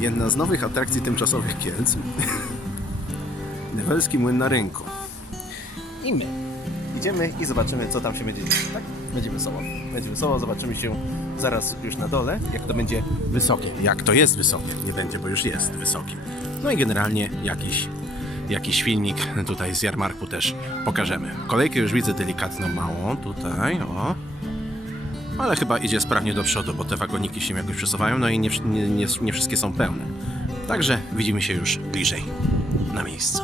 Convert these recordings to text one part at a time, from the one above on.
Jedna z nowych atrakcji tymczasowych Kielc. Newelski Młyn na rynku. I my idziemy i zobaczymy, co tam się będzie dzieje. Tak? Będzie wesoło. Będzie wesoło, zobaczymy się zaraz już na dole, jak to będzie wysokie. Jak to jest wysokie. Nie będzie, bo już jest wysokie. No i generalnie jakiś, jakiś filmik tutaj z jarmarku też pokażemy. Kolejkę już widzę delikatną małą tutaj, o. Ale chyba idzie sprawnie do przodu, bo te wagoniki się jakoś przesuwają, no i nie, nie, nie, nie wszystkie są pełne. Także widzimy się już bliżej na miejscu.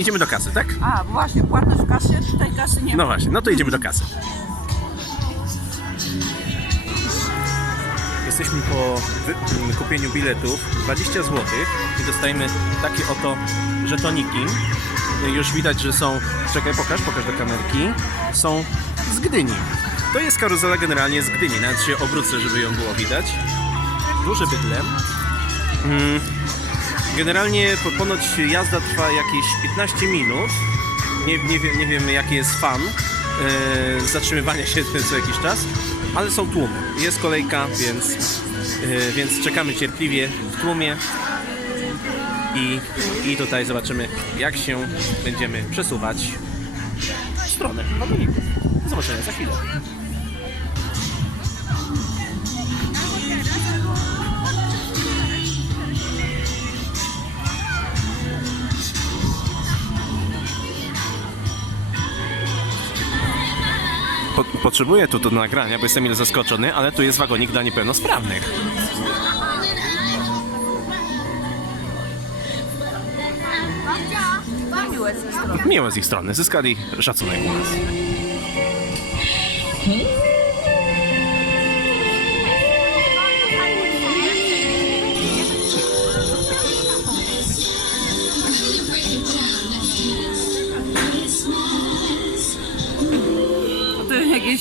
Idziemy do kasy, tak? A, właśnie, płatność w kasie, tutaj kasy nie ma. No właśnie, no to idziemy do kasy. Jesteśmy po wy- kupieniu biletów 20 zł i dostajemy takie oto żetoniki. Już widać, że są. Czekaj, pokaż, pokaż do kamerki. Są z Gdyni. To jest karuzela generalnie z Gdyni. Nawet się obrócę, żeby ją było widać. Duże bydle. Mm. Generalnie po- ponoć jazda trwa jakieś 15 minut. Nie, nie, wiem, nie wiem jaki jest fan e, zatrzymywania się co jakiś czas, ale są tłumy. Jest kolejka, więc, e, więc czekamy cierpliwie w tłumie i, i tutaj zobaczymy jak się będziemy przesuwać w stronę wagoników. Do zobaczenia za chwilę. Potrzebuję tu do nagrania, bo jestem mile zaskoczony, ale tu jest wagonik dla niepełnosprawnych. Miłe z ich strony, zyskali szacunek u nas.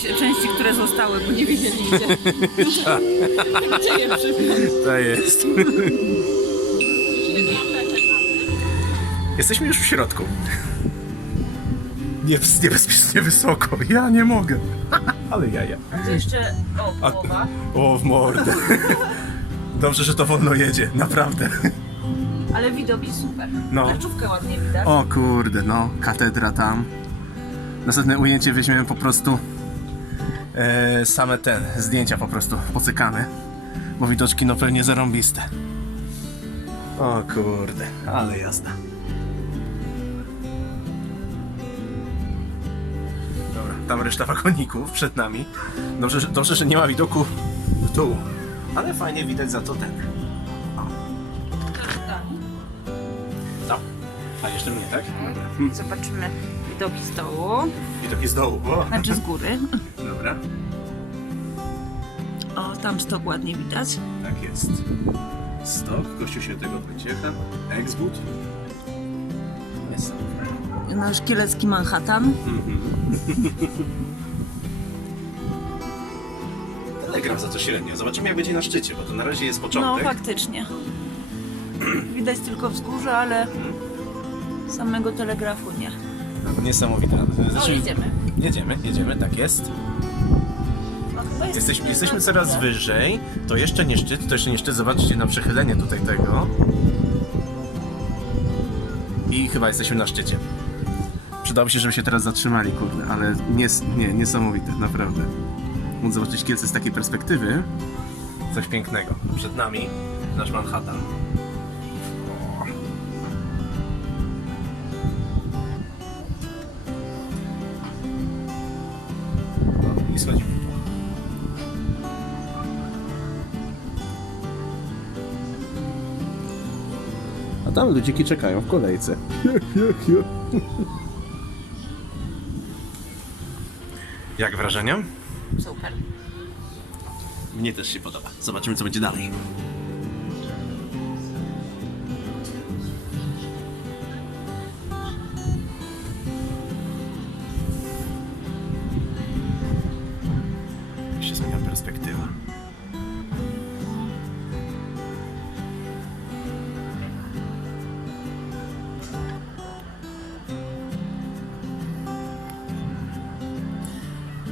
Jakieś części, które zostały, bo nie wiedzieli gdzie. gdzie je przypiąć. To jest. Jesteśmy już w środku. Nie, niebezpiecznie wysoko. Ja nie mogę. Ale jaja. Gdzie jeszcze... O, połowa. O, w mordę. Dobrze, że to wolno jedzie. Naprawdę. Ale widoki super. No. Leczówkę ładnie widać. O kurde, no. Katedra tam. Następne ujęcie weźmiemy po prostu same ten, zdjęcia po prostu pocykane. Bo widoczki no pewnie zarąbiste. O kurde, ale jazda. Dobra, tam reszta wagoników przed nami. Dobrze, że, dobrze, że nie ma widoku w dół. Ale fajnie widać za to ten. Tak. No. A jeszcze mnie, tak? Zobaczymy widoki z dołu. Widoki z dołu. O. Znaczy z góry. Dobra. O, tam stok ładnie widać. Tak jest. Stok, Kościół Świętego Wojciecha, Exwood. Niesamowite. Nasz kielecki Manhattan. Telegram za to średnio. Zobaczymy jak będzie na szczycie, bo to na razie jest No, początek. faktycznie. Widać tylko wzgórze, ale samego telegrafu nie. Niesamowite. No, jedziemy. Jedziemy, jedziemy, tak jest. Jesteśmy, jesteśmy coraz wyżej. To jeszcze nie szczyt, to jeszcze nie szczyt. Zobaczcie na przechylenie tutaj tego. I chyba jesteśmy na szczycie. Przydałoby się, żeby się teraz zatrzymali, kurde, ale nies, nie, niesamowite, naprawdę. Móc zobaczyć Kielce z takiej perspektywy. Coś pięknego. Przed nami nasz Manhattan. I schodzimy. A tam ludziki czekają w kolejce. Jak wrażenia? Super. Mnie też się podoba. Zobaczymy, co będzie dalej.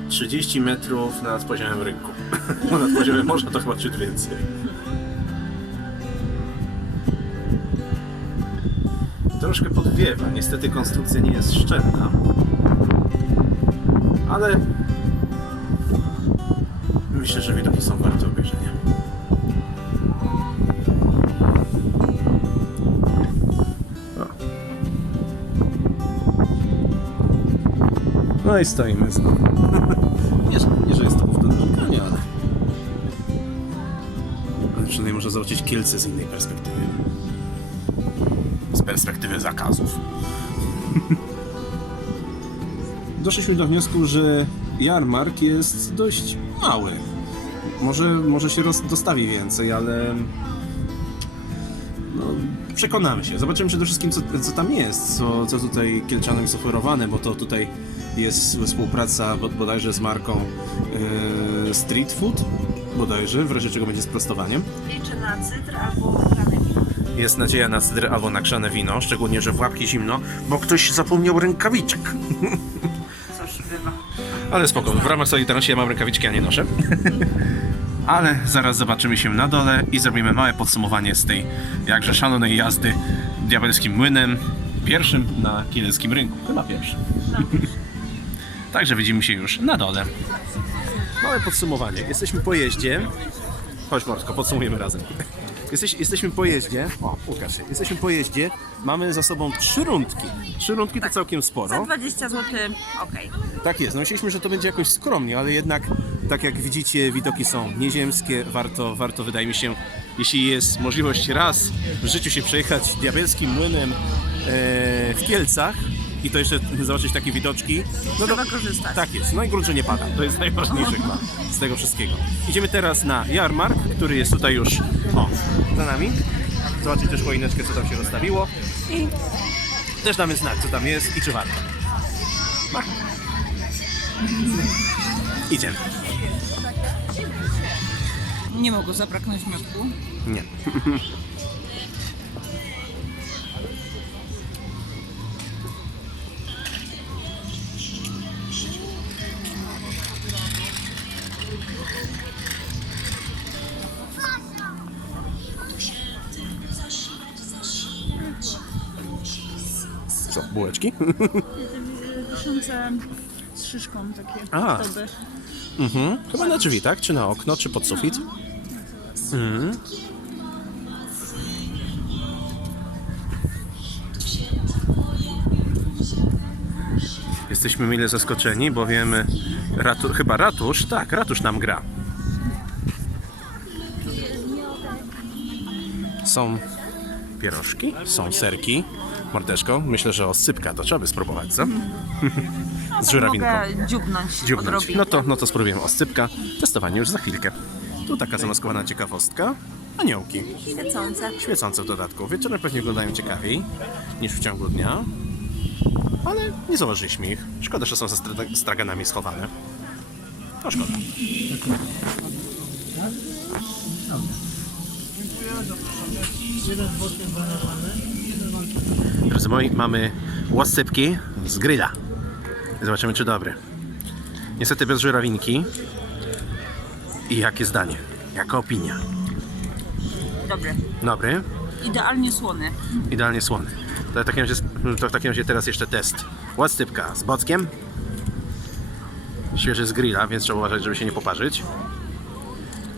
30 metrów nad poziomem rynku. nad poziomem morza to chyba ciut więcej. Troszkę podwiewa. Niestety konstrukcja nie jest szczelna. Ale myślę, że widoki są warte obejrzenia. No i stoimy znowu. nie, że- nie, że jest to powód do narzekania, ale... Ale przynajmniej można zobaczyć Kielce z innej perspektywy. Z perspektywy zakazów. Doszliśmy do wniosku, że jarmark jest dość mały. Może, może się roz, dostawi więcej, ale no, przekonamy się. Zobaczymy przede wszystkim, co, co tam jest, co, co tutaj Kielczanom jest oferowane, bo to tutaj jest współpraca bod- bodajże z marką e, Street Food, bodajże, w razie czego będzie sprostowaniem. Liczę na cydr albo grane wino. Jest nadzieja na cydr albo na krzane wino, szczególnie, że w łapki zimno, bo ktoś zapomniał rękawiczek. Coś bywa. Ale spoko, w ramach Solidarności ja mam rękawiczki, a nie noszę. Ale zaraz zobaczymy się na dole i zrobimy małe podsumowanie z tej jakże szalonej jazdy diabelskim młynem. Pierwszym na kieleckim rynku. Chyba pierwszym. Także widzimy się już na dole. Małe podsumowanie. Jesteśmy po jeździe. Chodź Morsko, podsumujemy razem. Jesteś, jesteśmy po jeździe. O, Łukasz, jesteśmy po jeździe. Mamy za sobą trzy rundki. Trzy rundki to całkiem Za sporo. 20 zł, okej. Tak jest, no myśleliśmy, że to będzie jakoś skromnie, ale jednak, tak jak widzicie, widoki są nieziemskie. Warto, warto wydaje mi się, jeśli jest możliwość raz w życiu się przejechać diabelskim młynem e, w Kielcach i to jeszcze zobaczyć takie widoczki, no to Trzeba korzystać. tak jest. No i grunt, że nie pada. To jest najważniejsze chyba z tego wszystkiego. Idziemy teraz na jarmark, który jest tutaj już o, za nami. Zobaczyć też choineczkę, co tam się rozstawiło. I też damy znak, co tam jest i czy warto. No. Idziemy. Nie mogło zabraknąć miodku. Nie. bułeczki? Wiszące z szyszką takie A. Mhm. Chyba na drzwi, tak? Czy na okno, czy pod sufit? Mhm. Jesteśmy mile zaskoczeni, bowiem ratu, chyba ratusz, tak, ratusz nam gra. Są pierożki, są serki. Mordeczko, myślę, że oscypka to trzeba by spróbować, co? Z żurawinką. Mogę dziubnąć, dziubnąć. No to, no to spróbujemy oscypka. Testowanie już za chwilkę. Tu taka zamaskowana ciekawostka. Aniołki. Świecące. Świecące w dodatku. Wieczorem pewnie wyglądają ciekawiej niż w ciągu dnia. Ale nie zauważyliśmy ich. Szkoda, że są ze stra- straganami schowane. To szkoda. Drodzy moi, mamy łasypki z grilla. Zobaczymy, czy dobry. Niestety bez żurawinki. I jakie zdanie? Jaka opinia? Dobry. Dobry. Idealnie słony. Idealnie słony. To w takim razie, to w takim razie teraz jeszcze test. Łasypka z bockiem. Świeży z grilla, więc trzeba uważać, żeby się nie poparzyć.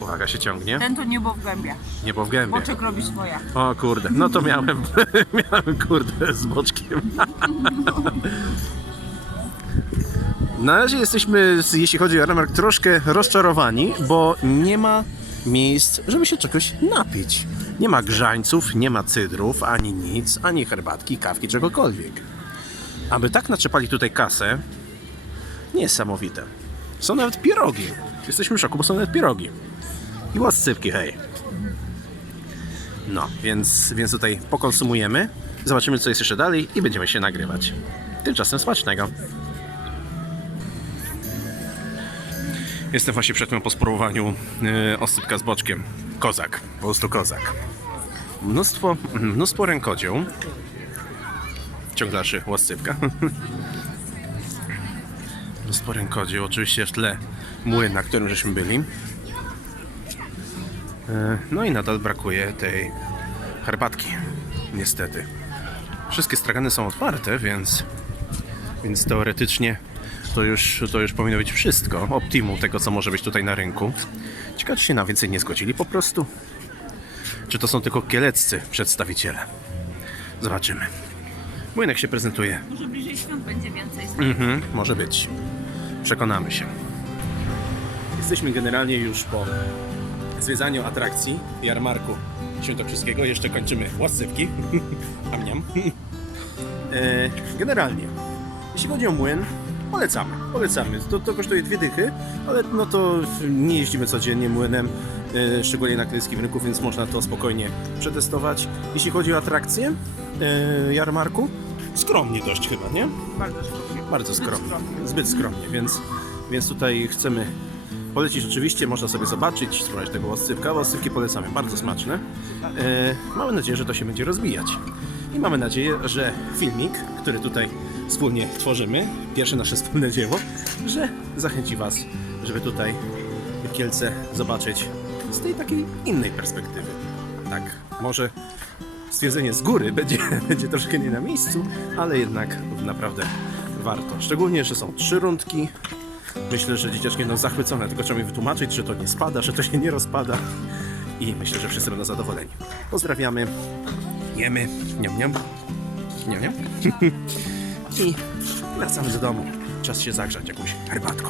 Uwaga, się ciągnie. Ten to niebo w gębie. Niebo w gębie. Boczek robi swoje. O kurde, no to miałem, miałem kurde z boczkiem. Na razie jesteśmy, jeśli chodzi o Remark, troszkę rozczarowani, bo nie ma miejsc, żeby się czegoś napić. Nie ma grzańców, nie ma cydrów, ani nic, ani herbatki, kawki, czegokolwiek. Aby tak naczepali tutaj kasę, niesamowite. Są nawet pierogi. Jesteśmy w szoku, bo są nawet pierogi. I łascypki, hej. No, więc, więc tutaj pokonsumujemy, zobaczymy co jest jeszcze dalej i będziemy się nagrywać. Tymczasem smacznego. Jestem właśnie przed tym po spróbowaniu yy, oscypka z boczkiem. Kozak, po prostu kozak. Mnóstwo, mnóstwo rękodzieł. Ciąglaszy łascypka. Sporym kodzie, oczywiście w tle młyn, na którym żeśmy byli. E, No i nadal brakuje tej herbatki, niestety. Wszystkie stragany są otwarte, więc, więc teoretycznie to już, to już powinno być wszystko. Optimum tego, co może być tutaj na rynku. Ciekawe, czy się na więcej nie zgodzili po prostu. Czy to są tylko kieleccy przedstawiciele? Zobaczymy. Młynek się prezentuje. Może bliżej świąt będzie więcej. Mhm, może być. Przekonamy się. Jesteśmy generalnie już po zwiedzaniu atrakcji jarmarku świętokrzyskiego. Jeszcze kończymy łasywki. Amniam. E, generalnie, jeśli chodzi o młyn, polecamy. Polecamy. To, to kosztuje dwie dychy, ale no to nie jeździmy codziennie młynem, e, szczególnie na kryjskim rynku, więc można to spokojnie przetestować. Jeśli chodzi o atrakcję e, jarmarku, skromnie dość chyba, nie? Bardzo skromnie. Bardzo skromnie. Zbyt skromnie, więc, więc tutaj chcemy polecić oczywiście, można sobie zobaczyć, spróbować tego łoscypka. Łoscypki polecamy, bardzo smaczne. E, mamy nadzieję, że to się będzie rozwijać. I mamy nadzieję, że filmik, który tutaj wspólnie tworzymy, pierwsze nasze wspólne dzieło, że zachęci Was, żeby tutaj Kielce zobaczyć z tej takiej innej perspektywy. Tak, może stwierdzenie z góry będzie, będzie troszkę nie na miejscu, ale jednak naprawdę warto. Szczególnie, że są trzy rundki. Myślę, że dzieciaczki będą zachwycone, tylko trzeba mi wytłumaczyć, że to nie spada, że to się nie rozpada. I myślę, że wszyscy będą zadowoleni. Pozdrawiamy. Jemy. Niam, niam. Niam, niam. I wracamy do domu. Czas się zagrzać jakąś herbatką.